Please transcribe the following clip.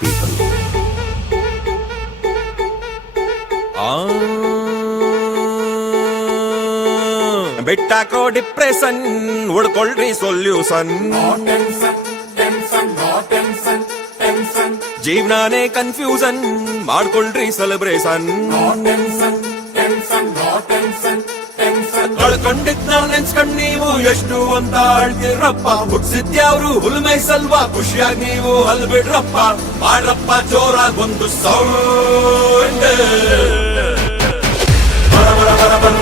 people. ಬಿಟ್ಟಾಕೋ depression ಹುಡ್ಕೊಳ್ರಿ solution. ಜೀವನಾನೇ ಕನ್ಫ್ಯೂಷನ್ ಮಾಡ್ಕೊಳ್ರಿ ಸೆಲೆಬ್ರೇಷನ್. ಕಳ್ಕೊಂಡಿದ್ನ ನೆನ್ಸ್ಕೊಂಡ್ ನೀವು ಎಷ್ಟು ಅಂತ ಆಳ್ತಿರಪ್ಪ. ಹುಡ್ಸಿದ್ಯಾವ್ರು ಹುಲ್ಮೈ ಸಲ್ವಾ ಖುಷಿಯಾಗಿ ನೀವು ಅಲ್ಬಿಡ್ರಪ್ಪ. ಮಾಡ್ರಪ್ಪ ಜೋರಾಗ್ ಒಂದು ಸೌಂಡ್. ಬರ ಬರ ಬರ ಬರ